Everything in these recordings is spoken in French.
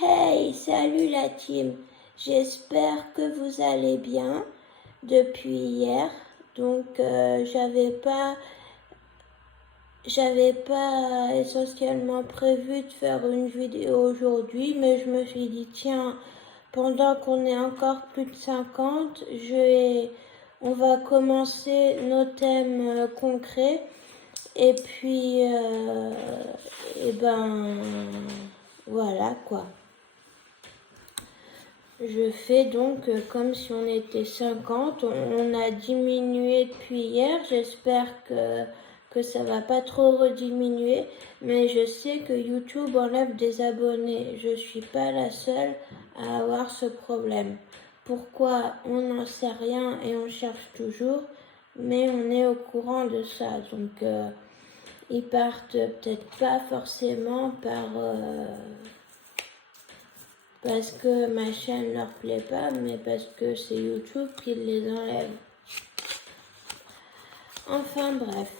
Hey, salut la team. J'espère que vous allez bien depuis hier. Donc j'avais pas essentiellement prévu de faire une vidéo aujourd'hui, mais je me suis dit tiens, pendant qu'on est encore plus de 50, on va commencer nos thèmes concrets et puis voilà quoi. Je fais donc comme si on était 50. On a diminué depuis hier. J'espère que ça va pas trop rediminuer. Mais je sais que YouTube enlève des abonnés. Je suis pas la seule à avoir ce problème. Pourquoi? On n'en sait rien et on cherche toujours. Mais on est au courant de ça. Donc ils partent peut-être pas forcément parce que ma chaîne leur plaît pas, mais parce que c'est YouTube qui les enlève. Enfin bref,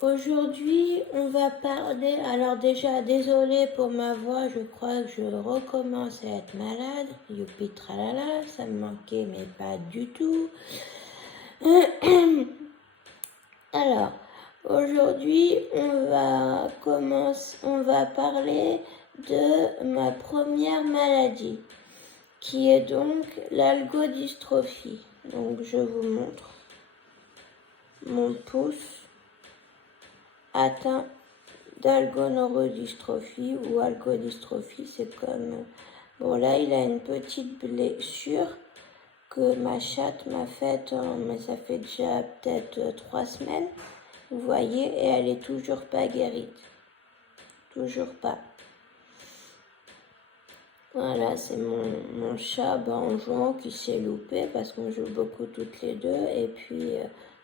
aujourd'hui on va parler, alors déjà désolée pour ma voix, je crois que je recommence à être malade, youpi tralala, ça me manquait mais pas du tout. Alors, aujourd'hui on va parler de ma première maladie, qui est donc l'algodystrophie. Donc je vous montre mon pouce atteint d'algoneurodystrophie ou algodystrophie, c'est comme... Bon là il a une petite blessure que ma chatte m'a faite, mais ça fait déjà peut-être 3 semaines, vous voyez, et elle est toujours pas guérie. Toujours pas. Voilà, c'est mon chat en jouant qui s'est loupé parce qu'on joue beaucoup toutes les deux. Et puis,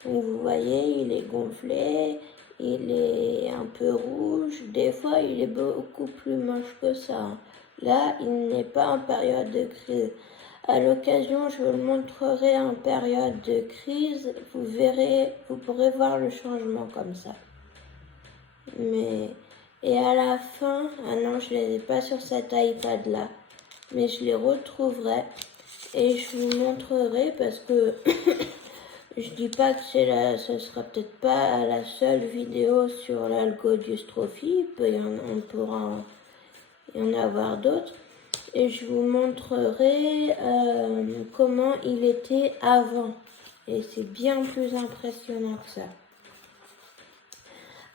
donc vous voyez, il est gonflé, il est un peu rouge. Des fois, il est beaucoup plus moche que ça. Là, il n'est pas en période de crise. À l'occasion, je vous le montrerai en période de crise. Vous verrez, vous pourrez voir le changement comme ça. Et à la fin, ah non, je ne les ai pas sur cet iPad là, mais je les retrouverai et je vous montrerai parce que je dis pas que ce sera peut-être pas la seule vidéo sur l'algodystrophie, on pourra y en avoir d'autres. Et je vous montrerai comment il était avant. Et c'est bien plus impressionnant que ça.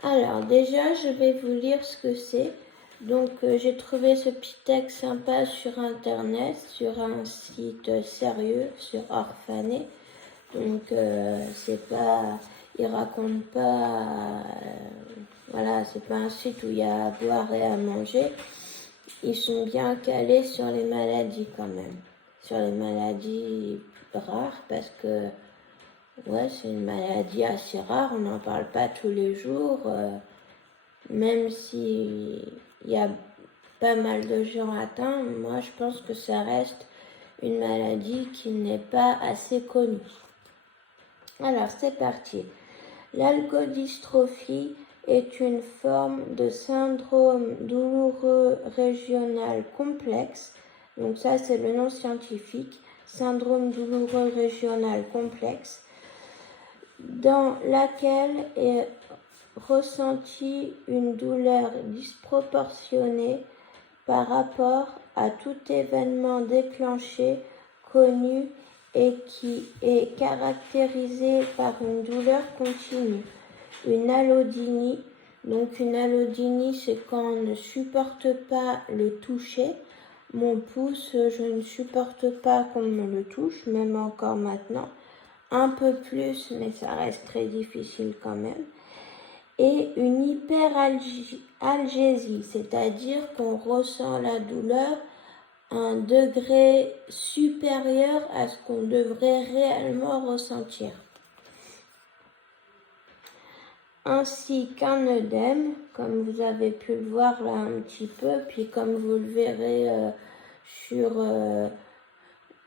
Alors déjà, je vais vous lire ce que c'est. Donc j'ai trouvé ce petit texte sympa sur internet, sur un site sérieux, sur Orphané. Donc c'est pas, ils racontent pas, voilà, c'est pas un site où il y a à boire et à manger. Ils sont bien calés sur les maladies quand même, sur les maladies rares parce que ouais, c'est une maladie assez rare, on n'en parle pas tous les jours, même si il y a pas mal de gens atteints, moi je pense que ça reste une maladie qui n'est pas assez connue. Alors c'est parti. L'algodystrophie est une forme de syndrome douloureux régional complexe, donc ça c'est le nom scientifique, syndrome douloureux régional complexe, dans laquelle est ressentie une douleur disproportionnée par rapport à tout événement déclenché, connu et qui est caractérisé par une douleur continue. Une allodynie, donc une allodynie c'est quand on ne supporte pas le toucher. Mon pouce, je ne supporte pas qu'on me le touche, même encore maintenant. Un peu plus, mais ça reste très difficile quand même. Et une hyperalgésie, c'est-à-dire qu'on ressent la douleur à un degré supérieur à ce qu'on devrait réellement ressentir. Ainsi qu'un œdème, comme vous avez pu le voir là un petit peu, puis comme vous le verrez sur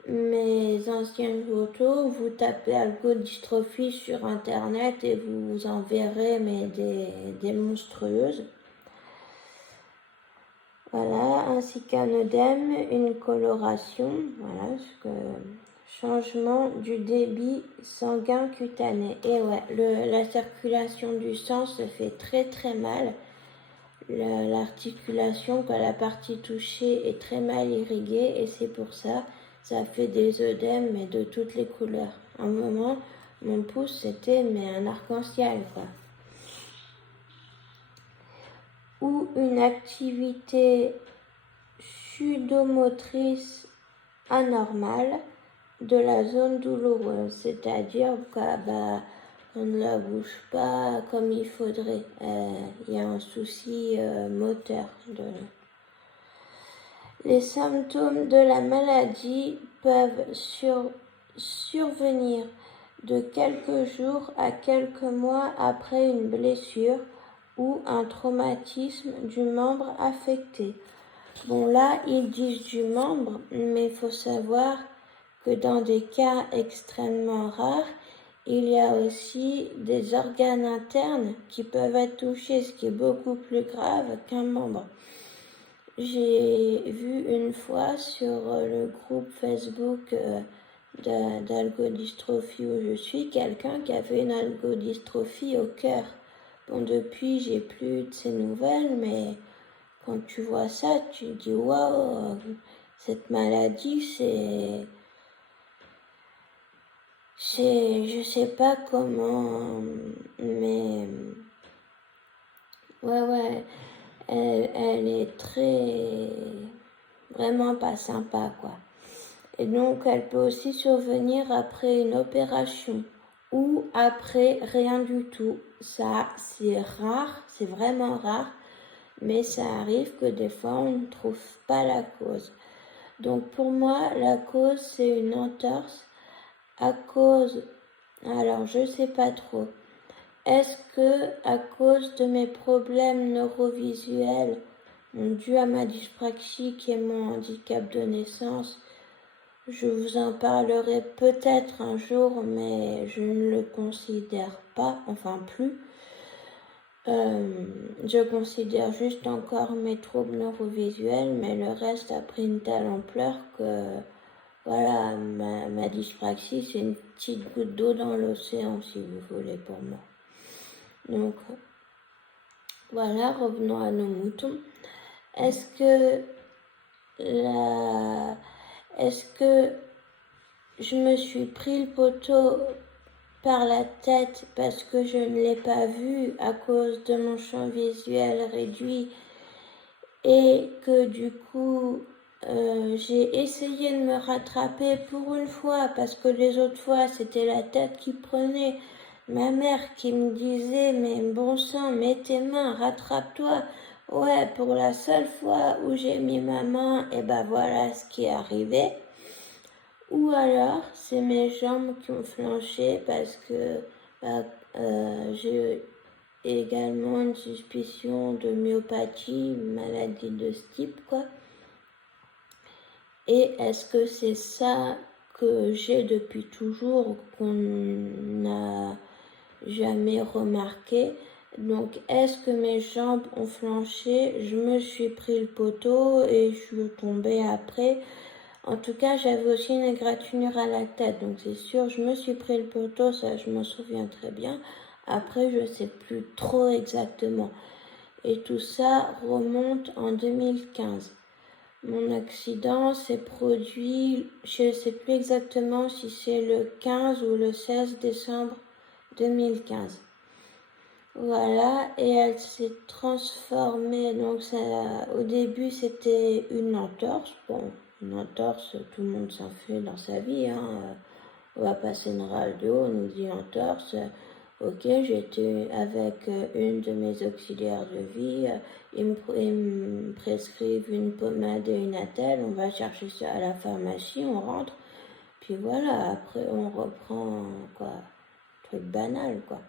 mes anciennes photos, vous tapez algodystrophie sur internet et vous en verrez mais des monstrueuses. Voilà, ainsi qu'un œdème, une coloration, voilà, changement du débit sanguin cutané. Et ouais, la circulation du sang se fait très très mal. L'articulation, quand la partie touchée est très mal irriguée, et c'est pour ça, ça fait des œdèmes, mais de toutes les couleurs. À un moment, mon pouce, c'était un arc-en-ciel, quoi. Ou une activité sudomotrice anormale de la zone douloureuse, c'est-à-dire on ne la bouge pas comme il faudrait. Il y a un souci moteur. Les symptômes de la maladie peuvent survenir de quelques jours à quelques mois après une blessure ou un traumatisme du membre affecté. Bon, là, ils disent du membre, mais il faut savoir que dans des cas extrêmement rares, il y a aussi des organes internes qui peuvent être touchés, ce qui est beaucoup plus grave qu'un membre. J'ai vu une fois sur le groupe Facebook d'algodystrophie où je suis, quelqu'un qui avait une algodystrophie au cœur. Bon, depuis, j'ai plus de ces nouvelles, mais quand tu vois ça, tu dis waouh, cette maladie, je sais pas comment, mais ouais, elle est vraiment pas sympa, quoi. Et donc, elle peut aussi survenir après une opération ou après rien du tout. Ça, c'est rare, c'est vraiment rare, mais ça arrive que des fois, on ne trouve pas la cause. Donc, pour moi, la cause, c'est une entorse à cause, alors je sais pas trop. Est-ce que à cause de mes problèmes neurovisuels dus à ma dyspraxie qui est mon handicap de naissance, je vous en parlerai peut-être un jour, mais je ne le considère pas, enfin plus. Je considère juste encore mes troubles neurovisuels, mais le reste a pris une telle ampleur que voilà, ma dyspraxie, c'est une petite goutte d'eau dans l'océan, si vous voulez, pour moi. Donc, voilà, revenons à nos moutons. Est-ce que je me suis pris le poteau par la tête parce que je ne l'ai pas vu à cause de mon champ visuel réduit et que du coup j'ai essayé de me rattraper pour une fois parce que les autres fois c'était la tête qui prenait, ma mère qui me disait mais bon sang, mets tes mains, rattrape-toi. Ouais, pour la seule fois où j'ai mis ma main, et ben voilà ce qui est arrivé. Ou alors, c'est mes jambes qui ont flanché parce que j'ai également une suspicion de myopathie, une maladie de ce type, quoi. Et est-ce que c'est ça que j'ai depuis toujours, qu'on n'a jamais remarqué? Donc, est-ce que mes jambes ont flanché? Je me suis pris le poteau et je suis tombée après. En tout cas, j'avais aussi une égratignure à la tête, donc c'est sûr, je me suis pris le poteau, ça je m'en souviens très bien. Après, je ne sais plus trop exactement. Et tout ça remonte en 2015. Mon accident s'est produit, je ne sais plus exactement si c'est le 15 ou le 16 décembre 2015. Voilà, et elle s'est transformée, donc ça, au début c'était une entorse. Bon, une entorse, tout le monde s'en fait dans sa vie, hein. On va passer une radio, on nous dit entorse. Ok, j'étais avec une de mes auxiliaires de vie, ils me prescrivent une pommade et une attelle, on va chercher ça à la pharmacie, on rentre, puis voilà, après on reprend, quoi, truc banal, quoi.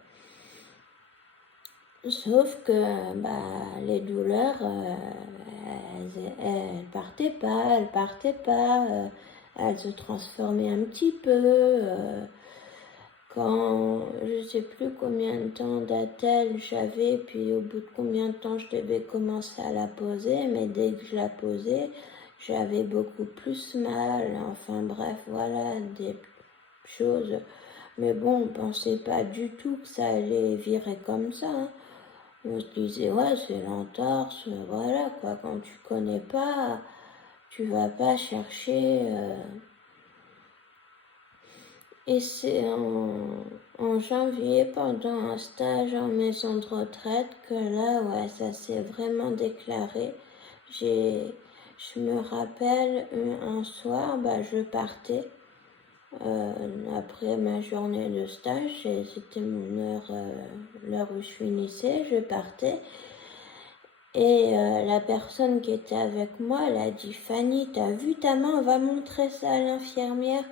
Sauf que les douleurs, elles partaient pas, elles se transformaient un petit peu. quand je sais plus combien de temps d'attelle j'avais, puis au bout de combien de temps je devais commencer à la poser, mais dès que je la posais, j'avais beaucoup plus mal. Enfin bref, voilà des choses. Mais bon, on pensait pas du tout que ça allait virer comme ça. Hein. On se disait, ouais, c'est l'entorse, voilà quoi. Quand tu connais pas, tu vas pas chercher. Et c'est en janvier, pendant un stage en maison de retraite, que là, ouais, ça s'est vraiment déclaré. Je me rappelle, un soir, je partais. Après ma journée de stage, c'était mon heure, l'heure où je finissais, je partais. Et la personne qui était avec moi, elle a dit, Fanny, t'as vu ta main, on va montrer ça à l'infirmière.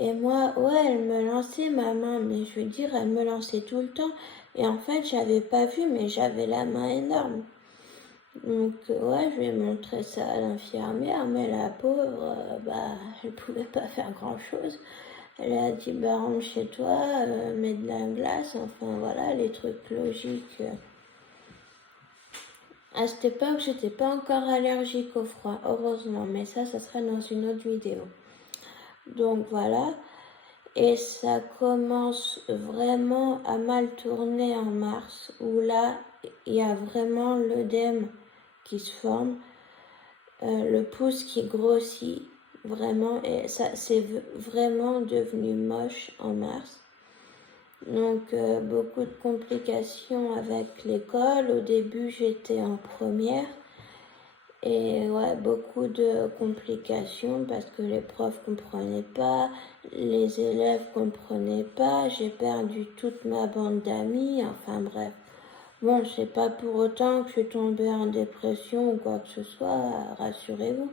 Et moi, ouais, elle me lançait ma main, mais je veux dire, elle me lançait tout le temps. Et en fait, j'avais pas vu, mais j'avais la main énorme. Donc, ouais, je lui ai montré ça à l'infirmière, mais la pauvre, elle pouvait pas faire grand-chose. Elle a dit, rentre chez toi, mets de la glace, enfin voilà, les trucs logiques. À cette époque, j'étais pas encore allergique au froid, heureusement, mais ça sera dans une autre vidéo. Donc voilà. Et ça commence vraiment à mal tourner en mars, où là, il y a vraiment l'œdème qui se forme, le pouce qui grossit, vraiment, et ça c'est vraiment devenu moche en mars. Donc beaucoup de complications avec l'école. Au début, j'étais en première. Et ouais, beaucoup de complications parce que les profs comprenaient pas, les élèves comprenaient pas, j'ai perdu toute ma bande d'amis, enfin bref. Bon, c'est pas pour autant que je suis tombée en dépression ou quoi que ce soit, rassurez-vous.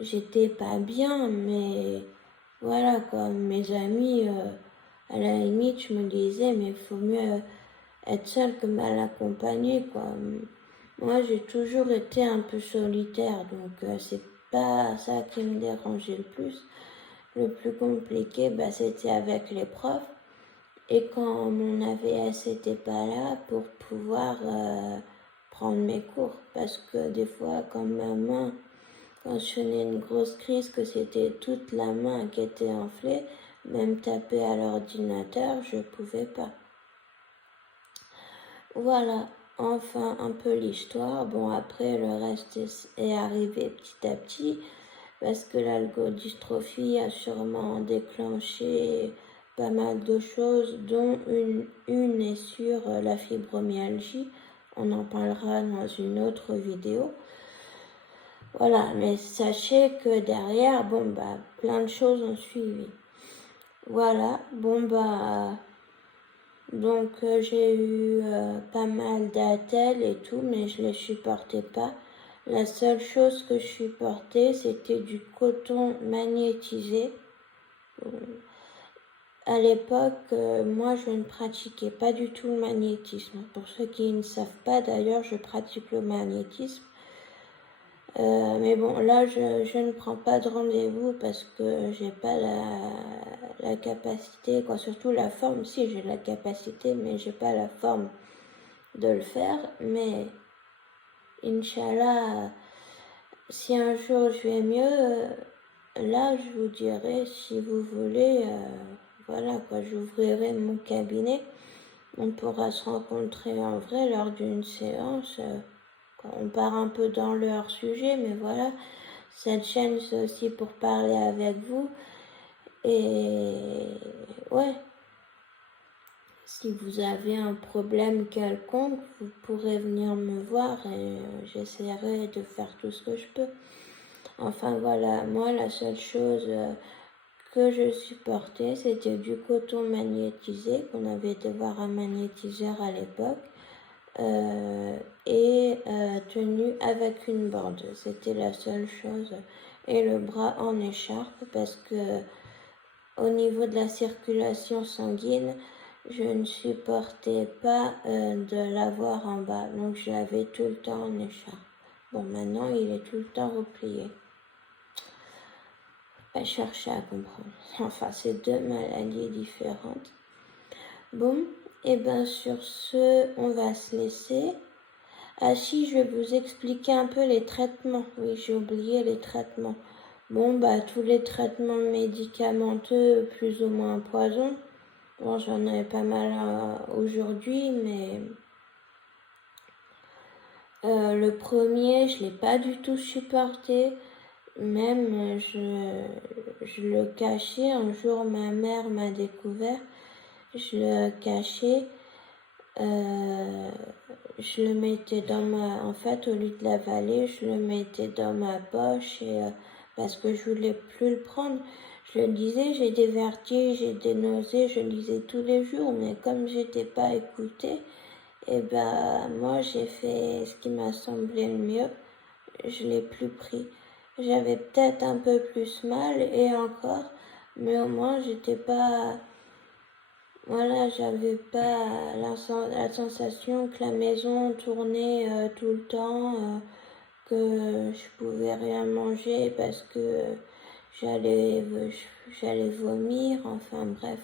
J'étais pas bien, mais voilà quoi, mes amis, à la limite, je me disais, mais il faut mieux être seule que mal accompagnée quoi. Moi, j'ai toujours été un peu solitaire, donc c'est pas ça qui me dérangeait le plus. Le plus compliqué, c'était avec les profs. Et quand mon AVS n'était pas là pour pouvoir prendre mes cours. Parce que des fois, quand je faisais une grosse crise, que c'était toute la main qui était enflée, même taper à l'ordinateur, je pouvais pas. Voilà, enfin un peu l'histoire. Bon, après le reste est arrivé petit à petit parce que l'algodystrophie a sûrement déclenché pas mal de choses, dont une est sur la fibromyalgie. On en parlera dans une autre vidéo. Voilà, mais sachez que derrière, plein de choses ont suivi. Voilà, donc j'ai eu pas mal d'attelles et tout, mais je les supportais pas. La seule chose que je supportais, c'était du coton magnétisé. À l'époque, moi, je ne pratiquais pas du tout le magnétisme. Pour ceux qui ne savent pas, d'ailleurs, je pratique le magnétisme. Mais bon, là, je ne prends pas de rendez-vous parce que j'ai pas la capacité, quoi. Surtout la forme. Si, j'ai la capacité, mais j'ai pas la forme de le faire. Mais, Inch'Allah, si un jour je vais mieux, là, je vous dirai, si vous voulez, voilà, quoi, j'ouvrirai mon cabinet. On pourra se rencontrer en vrai lors d'une séance. On part un peu dans le hors-sujet, mais voilà, cette chaîne c'est aussi pour parler avec vous. Et ouais, si vous avez un problème quelconque, vous pourrez venir me voir et j'essaierai de faire tout ce que je peux. Enfin voilà, moi la seule chose que je supportais, c'était du coton magnétisé, qu'on avait été voir un magnétiseur à l'époque. Et tenu avec une bande. C'était la seule chose. Et le bras en écharpe parce que au niveau de la circulation sanguine, je ne supportais pas de l'avoir en bas. Donc je l'avais tout le temps en écharpe. Bon, maintenant il est tout le temps replié. Pas chercher à comprendre. Enfin, c'est deux maladies différentes. Bon, et ben sur ce, on va se laisser. Ah si, je vais vous expliquer un peu les traitements. Oui, j'ai oublié les traitements. Bon, bah tous les traitements médicamenteux, plus ou moins poison. Bon, j'en ai pas mal aujourd'hui, mais le premier, je l'ai pas du tout supporté. Même, je le cachais. Un jour, ma mère m'a découvert. Je le cachais. Je le mettais dans ma... En fait, au lieu de l'avaler, je le mettais dans ma poche et, parce que je voulais plus le prendre. Je le disais, j'ai des vertiges, j'ai des nausées, je le disais tous les jours, mais comme j'étais pas écoutée, et ben moi j'ai fait ce qui m'a semblé le mieux. Je l'ai plus pris. J'avais peut-être un peu plus mal et encore, mais au moins j'étais pas... Voilà, j'avais pas la sensation que la maison tournait tout le temps, que je pouvais rien manger parce que j'allais vomir, enfin bref.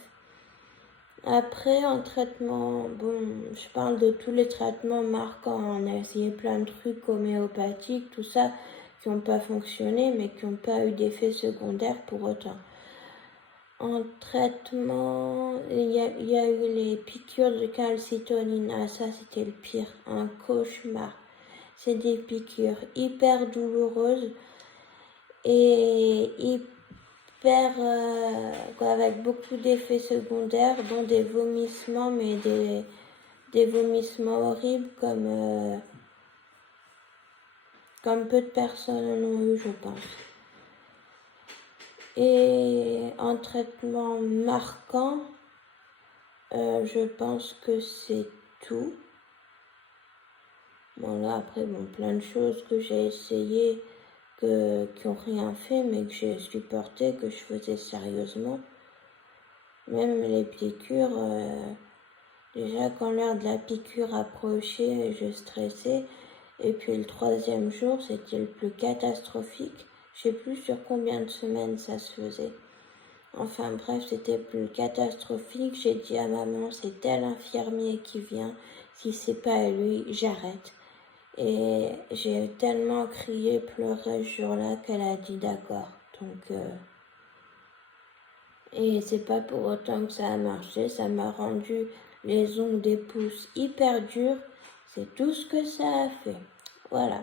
Après, en traitement, bon, je parle de tous les traitements marquants. On a essayé plein de trucs homéopathiques, tout ça, qui n'ont pas fonctionné, mais qui n'ont pas eu d'effet secondaire pour autant. En traitement, il y a eu les piqûres de calcitonin. Ah, ça, c'était le pire. Un cauchemar. C'est des piqûres hyper douloureuses et hyper, avec beaucoup d'effets secondaires, dont des vomissements, mais des vomissements horribles comme peu de personnes en ont eu, je pense. Et en traitement marquant, je pense que c'est tout. Bon là après, bon, plein de choses que j'ai essayé qui n'ont rien fait, mais que j'ai supporté, que je faisais sérieusement. Même les piqûres, déjà quand l'heure de la piqûre approchait, je stressais. Et puis le troisième jour, c'était le plus catastrophique. Je sais plus sur combien de semaines ça se faisait. Enfin bref, c'était plus catastrophique. J'ai dit à maman, c'est tel infirmier qui vient. Si c'est pas lui, j'arrête. Et j'ai tellement crié, pleuré ce jour-là qu'elle a dit d'accord. Donc, et c'est pas pour autant que ça a marché. Ça m'a rendu les ongles des pouces hyper durs. C'est tout ce que ça a fait. Voilà.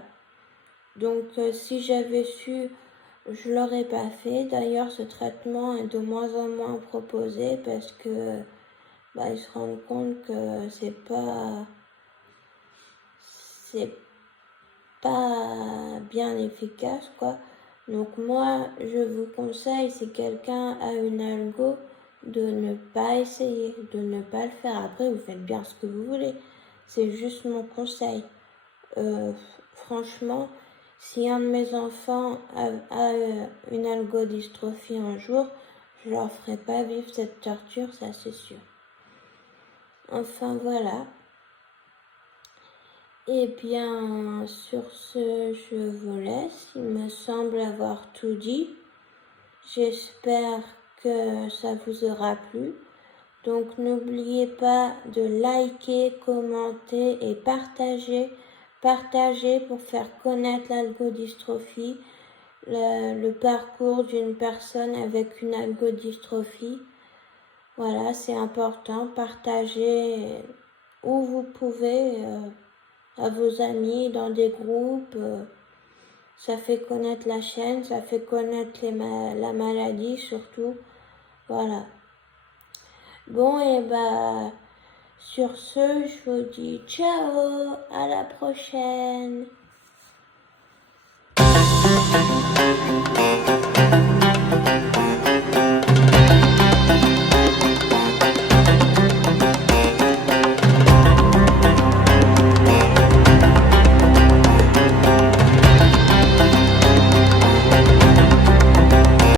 Donc, si j'avais su, je l'aurais pas fait. D'ailleurs, ce traitement est de moins en moins proposé parce que ils se rendent compte que c'est pas bien efficace, quoi. Donc moi, je vous conseille, si quelqu'un a une algo, de ne pas essayer, de ne pas le faire. Après, vous faites bien ce que vous voulez. C'est juste mon conseil. Franchement, si un de mes enfants a une algodystrophie un jour, je leur ferai pas vivre cette torture, ça c'est sûr. Enfin voilà. Eh bien, sur ce, je vous laisse. Il me semble avoir tout dit. J'espère que ça vous aura plu. Donc, n'oubliez pas de liker, commenter et partager. Partager pour faire connaître l'algodystrophie, le parcours d'une personne avec une algodystrophie. Voilà, c'est important. Partagez où vous pouvez. À vos amis, dans des groupes. Ça fait connaître la chaîne, ça fait connaître la maladie surtout. Voilà. Bon, et sur ce, je vous dis ciao, à la prochaine.